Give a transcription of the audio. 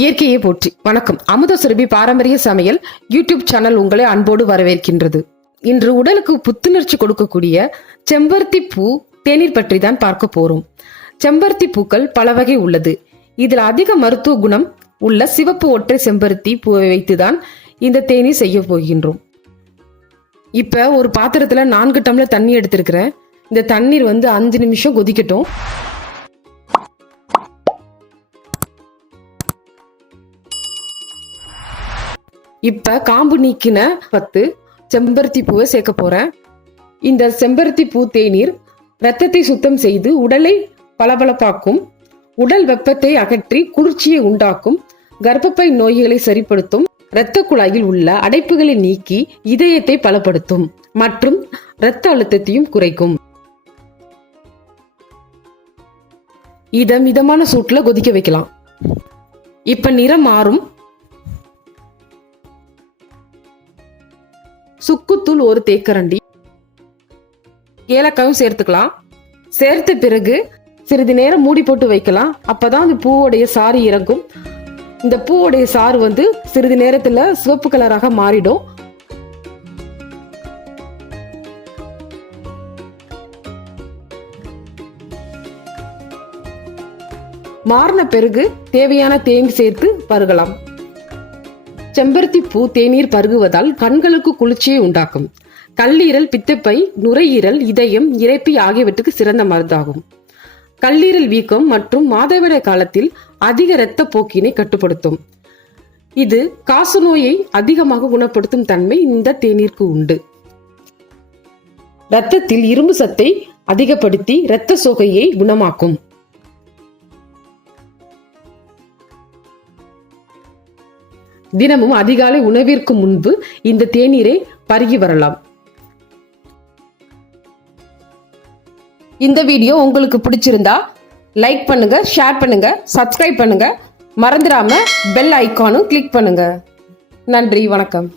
இயற்கையை போற்றி. வணக்கம். அமுத சுரபி பாரம்பரிய சமையல் யூடியூப் சேனல் உங்களை அன்போடு வரவேற்கின்றது. இன்று உடலுக்கு புத்துணர்ச்சி கொடுக்கக்கூடிய செம்பருத்தி பூ தேநீர் பற்றி தான் பார்க்க போறோம். செம்பருத்தி பூக்கள் பல வகை உள்ளது. இதில் அதிக மருத்துவ குணம் உள்ள சிவப்பு ஒற்றை செம்பருத்தி பூவை வைத்துதான் இந்த தேநீர் செய்ய போகின்றோம். இப்ப ஒரு பாத்திரத்துல 4 டம்ளர் தண்ணி எடுத்திருக்கிறேன். இந்த தண்ணீர் 5 நிமிஷம் கொதிக்கட்டும். இப்ப காம்பு நீக்கின 10 செம்பருத்தி பூவை சேர்க்க போறேன். இந்த செம்பருத்தி பூ தேநீர் இரத்தத்தை சுத்தம் செய்து உடலை பளபளப்பாக்கும், உடல் வெப்பத்தை அகற்றி குளிர்ச்சியை உண்டாக்கும், கர்ப்பப்பை நோய்களை சரிப்படுத்தும், இரத்த குழாயில் உள்ள அடைப்புகளை நீக்கி இதயத்தை பலப்படுத்தும் மற்றும் இரத்த அழுத்தத்தையும் குறைக்கும். இத மிதமான சூட்டுல கொதிக்க வைக்கலாம். இப்ப நிறம் மாறும். சுக்குத்தூள் 1 தேக்கரண்டி, ஏலக்காயும் சேர்த்துக்கலாம். சேர்த்த பிறகு சிறிது நேரம் மூடி போட்டு வைக்கலாம். அப்பதான் இந்த பூவோடைய சாறு இறங்கும். இந்த பூவோடைய சாறு சிறிது நேரத்துல சிவப்பு கலராக மாறிடும். மாறின பிறகு தேவையான தேன் சேர்த்து பருகலாம். செம்பருத்தி பூ தேநீர் பருகுவதால் கண்களுக்கு குளிர்ச்சியை உண்டாக்கும். கல்லீரல், பித்தப்பை, நுரையீரல், இதயம், இரைப்பை ஆகியவற்றுக்கு சிறந்த மருந்தாகும். கல்லீரல் வீக்கம் மற்றும் மாதவிடாய் காலத்தில் அதிக இரத்த போக்கினை கட்டுப்படுத்தும். இது காசநோயை அதிகமாக குணப்படுத்தும் தன்மை இந்த தேநீருக்கு உண்டு. இரத்தத்தில் இரும்பு சத்தை அதிகப்படுத்தி இரத்த சோகையை குணமாக்கும். தினமும் அதிகாலை உணவிற்கு முன்பு இந்த தேநீரை பருகி வரலாம். இந்த வீடியோ உங்களுக்கு பிடிச்சிருந்தா லைக் பண்ணுங்க, ஷேர் பண்ணுங்க, சப்ஸ்கிரைப் பண்ணுங்க. மறந்துடாம பெல் ஐகானும் கிளிக் பண்ணுங்க. நன்றி, வணக்கம்.